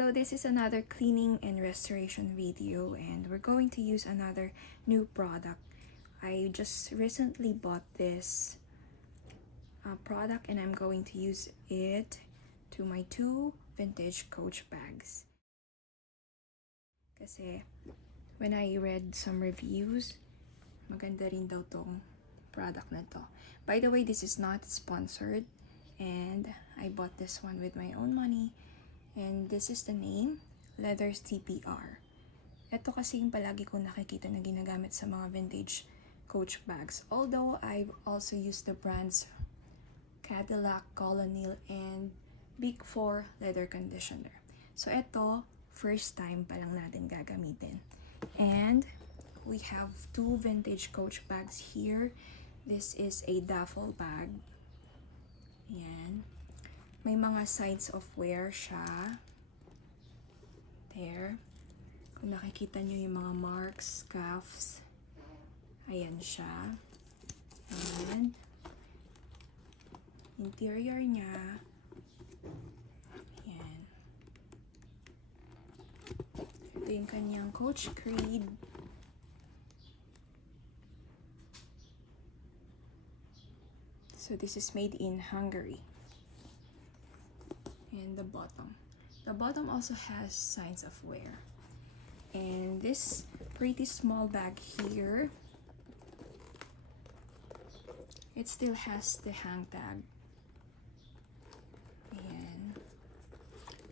Hello, this is another cleaning and restoration video, and we're going to use another new product. I just recently bought this product and I'm going to use it to my two vintage Coach bags. Kasi when I read some reviews, maganda rin daw tong product na to. By the way, this is not sponsored and I bought this one with my own money. And this is the name, Leather CPR. Ito kasi yung palagi ko nakikita na ginagamit sa mga vintage Coach bags. Although I've also used the brands Cadillac, Colonial, and Big 4 leather conditioner. So ito, first time pa lang natin gagamitin. And we have two vintage Coach bags here. This is a duffel bag. Yan. May mga signs of wear siya. There. Kung nakikita nyo yung mga marks, scuffs. Ayan siya. And interior niya. Ayan. Ito yung kanyang Coach Creed. So this is made in Hungary. And the bottom. The bottom also has signs of wear. And this pretty small bag here, it still has the hang tag. Ayan.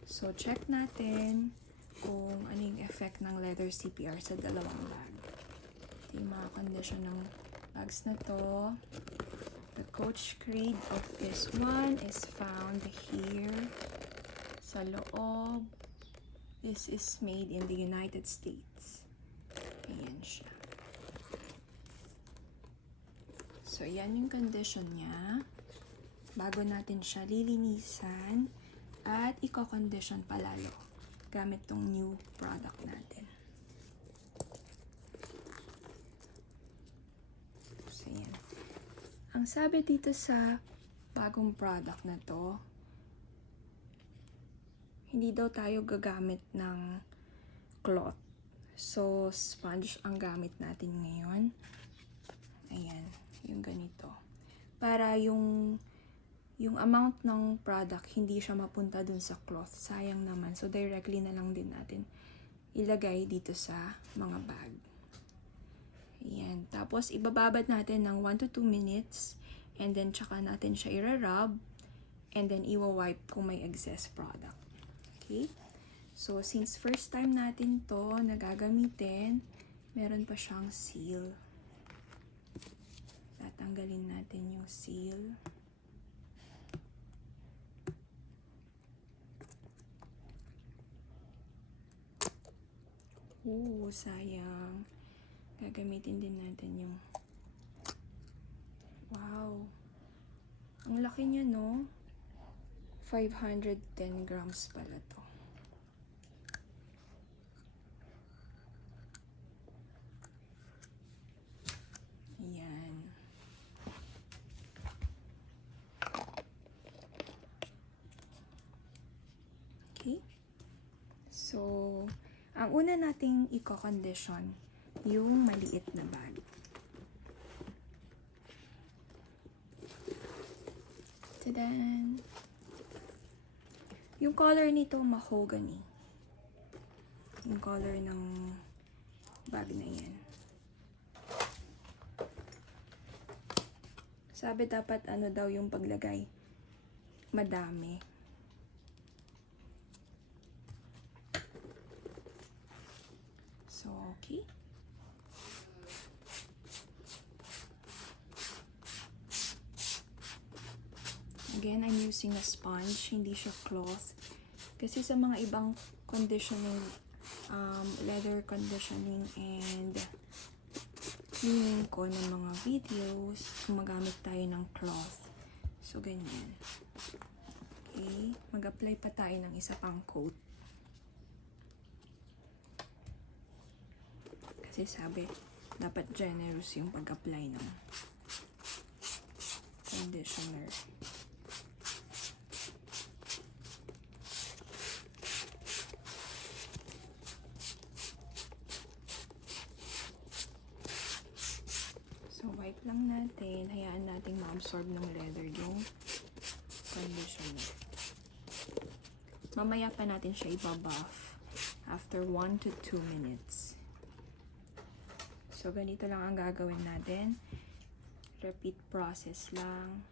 So check natin kung ano yung effect ng leather CPR sa dalawang bag. Ito yung mga condition ng bags na to. The Coach Creed of this one is found here sa loob. This is made in the United States. Ayan siya. So, yan yung condition niya. Bago natin siya lilinisan at i-condition palalo gamit tong new product natin. So, yan. Ang sabi dito sa bagong product na to, hindi daw tayo gagamit ng cloth. So, sponge ang gamit natin ngayon. Ayan, yung ganito. Para yung amount ng product, hindi siya mapunta dun sa cloth. Sayang naman. So, directly na lang din natin ilagay dito sa mga bag. Ayan. Tapos, ibababad natin ng 1 to 2 minutes. And then, tsaka natin siya i-rub. And then, iwa-wipe kung may excess product. Okay? So, since first time natin to nagagamitin, meron pa siyang seal. Tatanggalin natin yung seal. Oh, sayang. Gagamitin din natin yung... Wow. Ang laki niya, no? 510 grams pala to. Ayan. Okay. So, ang una nating i-condition yung maliit na bag. Tadan! Yung color nito, mahogany. Yung color ng bag na yan. Sabi dapat ano daw yung paglagay. Madami. So, okay. Again, I'm using a sponge, hindi siya cloth. Kasi sa mga ibang conditioning, leather conditioning and cleaning ko ng mga videos, gumagamit tayo ng cloth. So, ganyan. Okay. Mag-apply pa tayo ng isa pang coat. Kasi sabi, dapat generous yung pag-apply ng conditioner. lang natin. Hayaan natin ma-absorb ng leather yung conditioner. Mamaya pa natin siya ibabuff after 1 to 2 minutes. So, ganito lang ang gagawin natin. Repeat process lang.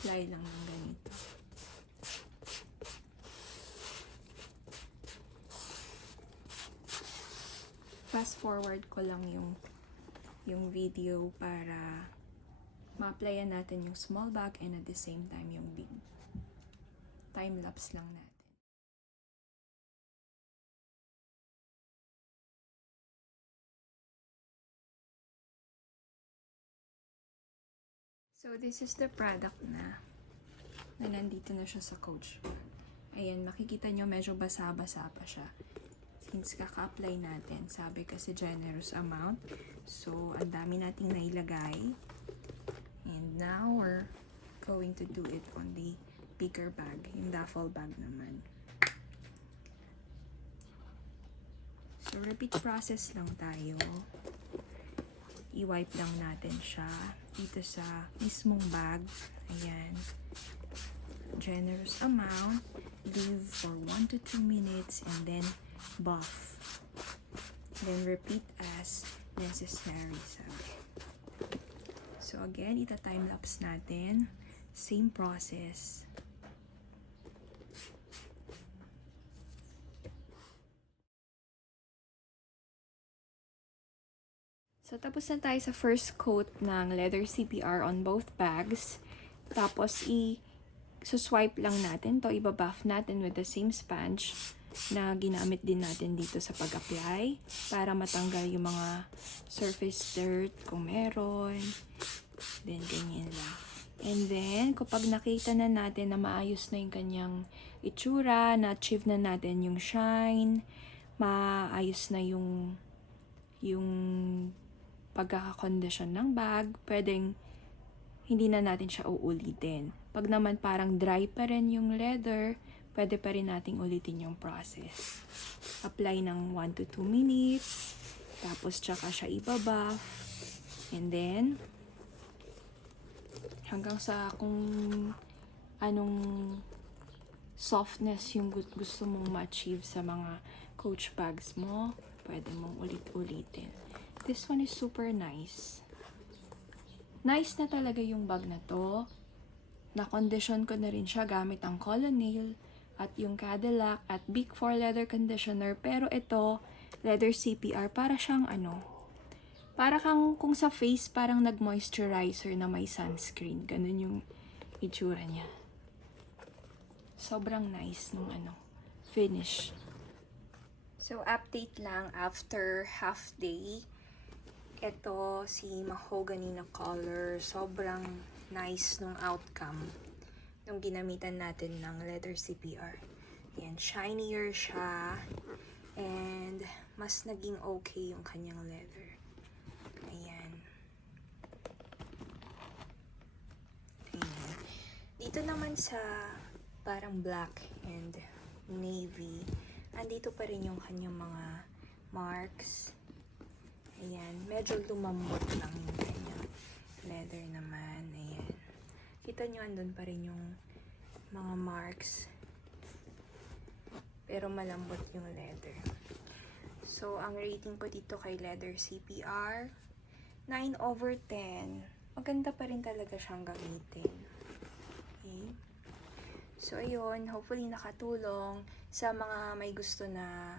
Apply lang ng ganito. Fast forward ko lang yung video para ma-applyan natin yung small bag and at the same time yung big. Time lapse lang natin. So, this is the product na nandito na siya sa Coach. Ayan, makikita nyo medyo basa-basa pa siya. Since kaka-apply natin, sabi kasi generous amount. So, ang dami nating nailagay. And now, we're going to do it on the bigger bag, yung duffel bag naman. So, repeat process lang tayo. I-wipe lang natin siya dito sa mismong bag. Ayan. Generous amount. Leave for 1 to 2 minutes and then buff. Then repeat as necessary. So again, ita-time lapse natin. Same process. So, tapos na tayo sa first coat ng leather CPR on both bags. Tapos, swipe lang natin to, ibabuff natin with the same sponge na ginamit din natin dito sa pag-apply para matanggal yung mga surface dirt kung meron. Then, ganyan lang. And then, kapag nakita na natin na maayos na yung kanyang itsura, na-achieve na natin yung shine, maayos na yung pagkakakondisyon ng bag, pwedeng hindi na natin siya uulitin. Pag naman parang dry pa rin yung leather, pwede pa rin nating ulitin yung process. Apply ng 1 to 2 minutes, tapos tsaka siya ibabuff, and then, hanggang sa kung anong softness yung gusto mong ma-achieve sa mga Coach bags mo, pwede mong ulit-ulitin. This one is super nice. Nice na talaga yung bag na to. Na-condition ko na rin siya gamit ang Colonel at yung Cadillac at Big 4 leather conditioner. Pero ito, leather CPR, para siyang para kang kung sa face parang nag-moisturizer na may sunscreen. Ganun yung itsura niya. Sobrang nice nung finish. So, update lang after half day. Ito, si mahogany na color, sobrang nice nung outcome nung ginamitan natin ng leather CPR. Ayan, shinier siya, and mas naging okay yung kanyang leather. Ayan. Ayan. Dito naman sa parang black and navy, andito pa rin yung kanyang mga marks. Ayan, medyo lumambot lang yung kanyang leather naman. Ayan. Kita nyo, andun pa rin yung mga marks. Pero malambot yung leather. So, ang rating ko dito kay leather CPR, 9/10. Maganda pa rin talaga siyang gamitin. Okay. So, ayun. Hopefully nakatulong sa mga may gusto na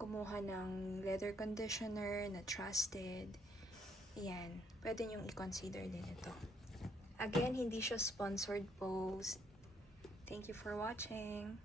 kumuha ng leather conditioner na trusted. Ayan, pwede nyong i-consider din ito. Again, hindi siya sponsored post. Thank you for watching.